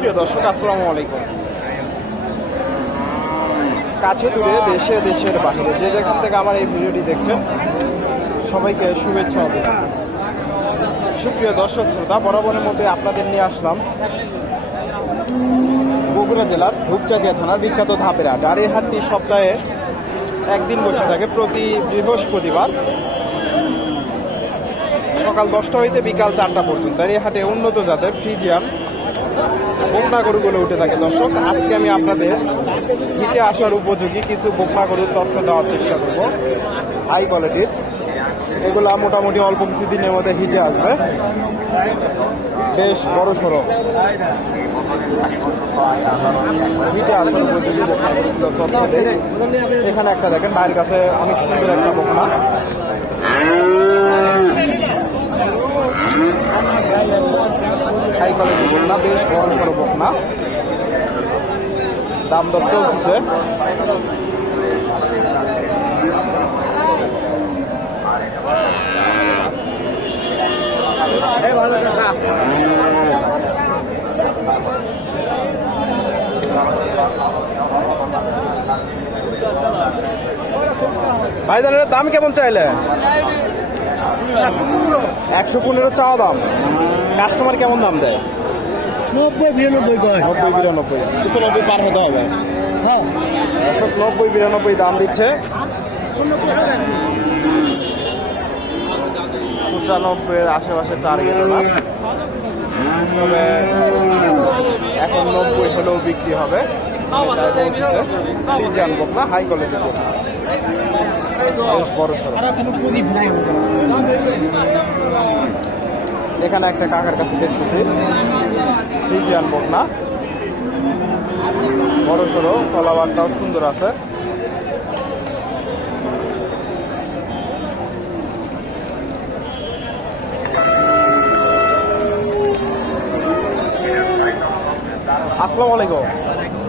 সুপ্রিয় দর্শক, আসসালামু আলাইকুম। কাছে দূরে দেশে, দেশের বাহিরে যে যেখান থেকে আমার এই ভিডিওটি দেখছেন, সবাইকে শুভেচ্ছা হবে সুপ্রিয় দর্শক, শ্রোতা, বরাবরের মধ্যে আপনাদের নিয়ে আসলাম বগুড়া জেলার ধূপচাচিয়া থানার বিখ্যাত ধাপের। এই হাটটি সপ্তাহে একদিন বসে থাকে প্রতি বৃহস্পতিবার সকাল দশটা হইতে বিকাল চারটা পর্যন্ত। আর এই হাটে উন্নত জাতের ফ্রিজিয়ান বকনা গরুগুলো উঠে থাকে। দর্শক, আজকে আমি আপনাদের হিটে আসার উপযোগী কিছু বকনা গরুর তথ্য দেওয়ার চেষ্টা করব। হাই কোয়ালিটির। এগুলা মোটামুটি অল্প কিছু দিনের মধ্যে হিটে আসবে। বেশ বড় সড়ো। হিটে আসার উপযোগী তথ্য এখানে একটা দেখেন বাইরের কাছে অনেক সুন্দর একটা বকনা। কোয়ালিটির বকনা বেশ বড় বকনা দাম দর চলতেছে। এটার দাম কেমন চাইলে একশো পনেরো চাওয়া দাম। কাস্টমার কেমন দাম দেয়? নব্বই বিরানব্বই কয় নব্বই বিরানব্বই। দুশো নব্বই পার হতে হবে। হ্যাঁ। অশোক নব্বই বিরানব্বই দাম দিচ্ছে। পঁচানব্বই আশেপাশে টার্গেট তবে এখন নব্বই হলেও বিক্রি হবে। বোক না হাই কোয়ালিটি বোক বেশ বড় এখানে একটা কাকার কাছে দেখতেছি। ফ্রিজিয়ান বোক না বড় সড়ো কলাবারটাও সুন্দর আছে। আসসালামু আলাইকুম।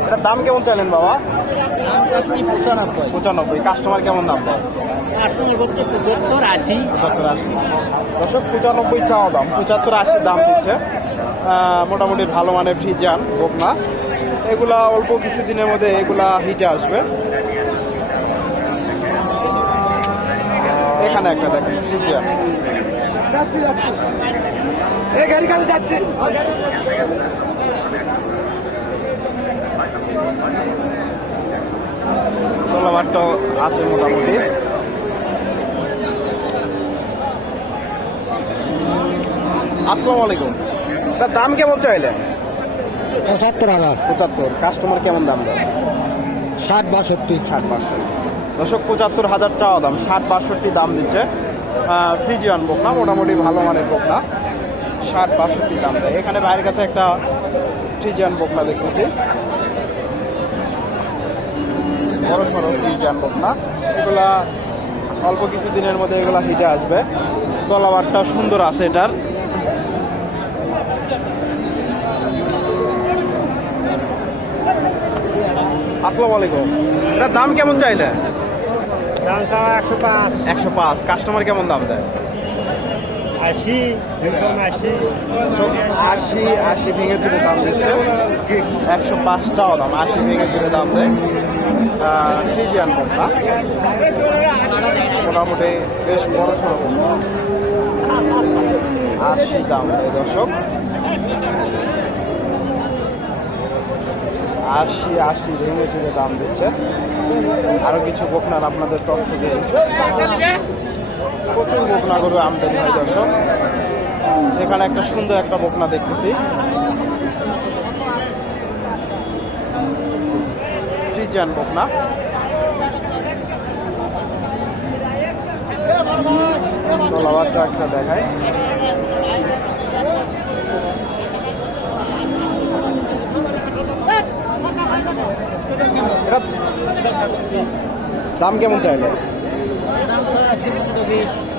এটার দাম কেমন চাইলেন বাবা? পঁচানব্বই। কাস্টমার কেমন দাম দেয়? পঁচাত্তর আশি। পঁচাত্তর আশি। পঁচানব্বই চাওয়া দাম। পঁচাত্তর আশি দাম দিচ্ছে। মোটামুটি ভালো মানের ফ্রিজান বকনা। এগুলা অল্প কিছু দিনের মধ্যে এগুলা হিটে আসবে। এখানে একটা দেখেন ফ্রিজিয়ান যাচ্ছি যাচ্ছি। এই গাড়ি কাছে যাচ্ছে। আছে মোটামুটি। আসসালামু আলাইকুম। এটার দাম কেমন চাইলেন পঁচাত্তর হাজার। পঁচাত্তর। কাস্টমার কেমন দাম দেয়? ষাট বাষট্টি। ষাট বাষট্টি। দশক পঁচাত্তর হাজার চাওয়া দাম। ষাট বাষট্টি দাম দিচ্ছে। ফ্রিজিয়ান বোক না মোটামুটি ভালো মানের বোক না ষাট বাষট্টি দাম দেয়। এখানে বাইরের কাছে একটা ফ্রিজিয়ান বোক না দেখতেছি। বড় সড়ো ফ্রিজিয়ান বোক না। এগুলা অল্প কিছু দিনের মধ্যে এগুলা হিটে আসবে। তলাবারটা সুন্দর আছে এটার। আসসালামু আলাইকুম। এটার দাম কেমন চাইলে? দাম একশো পাঁচ। একশো পাঁচ। কাস্টমার কেমন দাম দেয়? আশি আশি। আশি আশি ভেঙে চুরে দাম দিচ্ছে একশো পাঁচ চাও দাম, আশি ভেঙে চুরে দাম দেয়। ফ্রিজিয়ান কোনটা মোটামুটি বেশ বড় সড়ো আশি দাম দেয় দর্শক। আশি আশি ভেঙে চুরে দাম দিচ্ছে। আরও কিছু বকনার আপনাদের তথ্য দিয়ে। প্রচুর বকনা গরু আমদানি হয় দর্শক। এখানে একটা সুন্দর একটা বকনা দেখতেছি। ফ্রিজিয়ান বকনা। একটা দেখায়। দাম কেমন চাইলে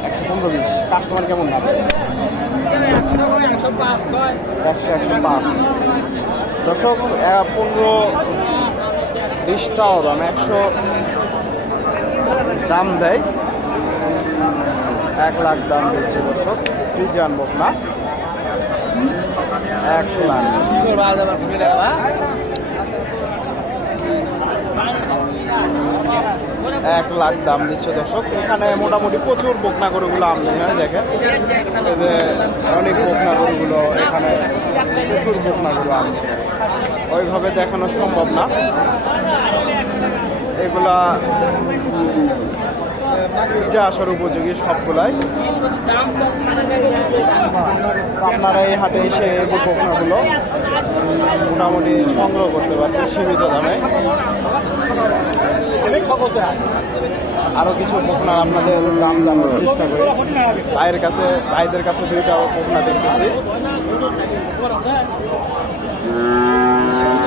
একশো পনেরো বিশ। কাস্টমার কেমন দাম? একশো একশো পাঁচ। দশক পনেরো বিশটাও দাম, একশো দাম দেয়। এক লাখ দাম দিচ্ছে দর্শক ফ্রিজ আনব না এক লাখ। এক লাখ দাম দিচ্ছে দর্শক। এখানে মোটামুটি প্রচুর বকনা গরুগুলো আমদানি হয়, দেখেন। অনেক বকনা গরুগুলো এখানে, প্রচুর বকনা গরু আমদানি ওইভাবে দেখানো সম্ভব না। এগুলা এটা আসার উপযোগী সবগুলাই। আপনারা এই হাটে এসে বকনাগুলো মোটামুটি সংগ্রহ করতে পারবেন সীমিত দামে। আরও কিছু বকনার আপনাদের দাম জানার চেষ্টা করি। ভাইয়ের কাছে ভাইদের কাছে দুইটা বকনা দেখতেছি।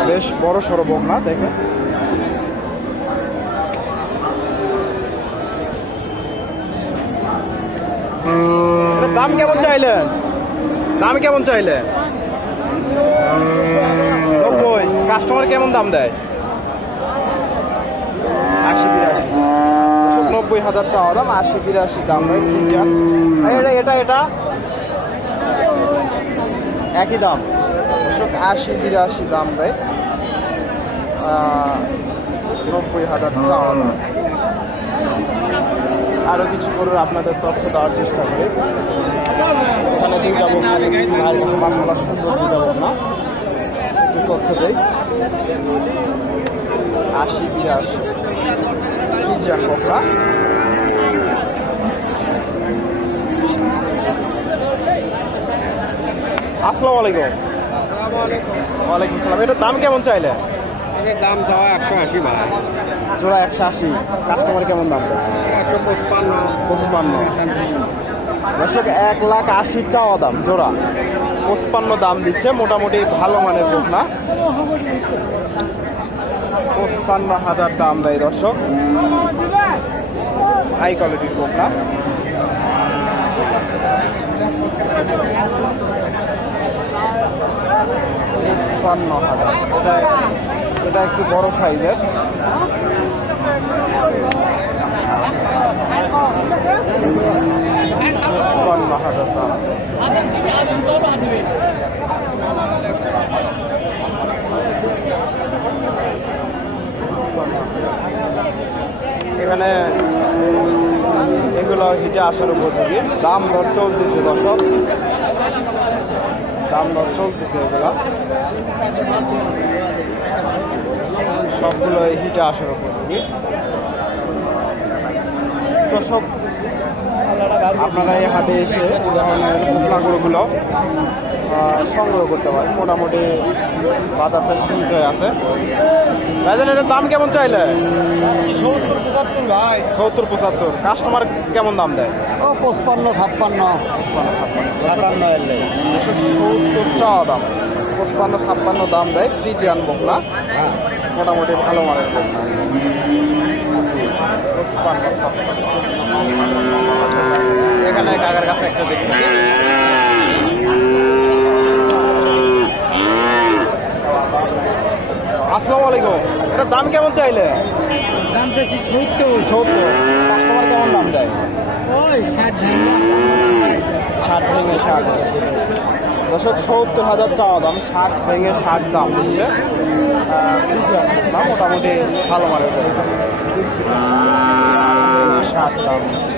বেশ বড় সড়ো বকনা দেখেন। দাম কেমন চাইলেন? দাম কেমন চাইলেন? কাস্টমার কেমন দাম দেয়? আশি বিরাশি। অশোক নব্বই হাজার চাওয়া দাম, আশি বিরাশি দাম দেয় এটা এটা এটা। একই দাম। আশি বিরাশি দাম দেয় নব্বই হাজার চাওয়া আরও কিছু করে আপনাদের তথ্য দেওয়ার চেষ্টা করি। এখানে দুইটা বকনা দেখতেছি ভাইয়ের কাছে মাসাল্লাহ সুন্দর দুইটা বকনা একটু তথ্য দেই। আশি বিরাশি। ফ্রিজিয়ান বকনা আসসালামু আলাইকুম। ওয়ালাইকুম সালাম এটার দাম কেমন চাইলে? এর দাম চাওয়া একশো আশি ভাই। জোড়া একশো আশি। কাস্টমার কেমন দাম? একশো পঁচপান্ন। পঁচপান্ন। দর্শক এক লাখ আশি চাওয়া দাম জোড়া। পঁচপান্ন দাম দিচ্ছে মোটামুটি ভালো মানের না? পঁচপান্ন হাজার দাম দেয় দর্শক। হাই কোয়ালিটির বোক। না পঁচপান্ন হাজার। এটা এটা একটু বড় সাইজের। পঁচপান্ন হাজার দাম। এখানে এগুলো হিটে আসার উপযোগী। দাম দর চলতেছে দর্শক। দাম দর চলতেছে এগুলো। সবগুলো হিটে আসার উপযোগী। দর্শক আপনারা এই হাটে এসে গরুগুলো আহ, সংগ্রহ করতে পারেন মোটামুটি বাজারটা সীমিত হয়ে আছে। ভাইজান এটার দাম কেমন চাইলে? সত্তর পঁচাত্তর ভাই। সত্তর পঁচাত্তর। কাস্টমার কেমন দাম দেয়? ও পঁচপান্ন ছাপ্পান্ন। সাতান্ন সত্তর চাওয়া দাম। পঁচপান্ন ছাপ্পান্ন দাম দেয় ফ্রিজিয়ান বকলা হ্যাঁ। মোটামুটি ভালো মানের বকলা পঁচপান্ন ছাপ্পান্ন। এখানে কাকার কাছে একটা দেখি। আসসালামু আলাইকুম। এটার দাম কেমন চাইলে? দাম চাইছি সত্তর। সত্তর। কাস্টমার কেমন দাম দেয়? ওই ষাট ষাট ভেঙে ষাট। দশক সত্তর হাজার চাওয়া দাম ষাট ভেঙে ষাট দাম হচ্ছে ফ্রিজিয়ান না মোটামুটি ভালো মানের ষাট দাম। হচ্ছে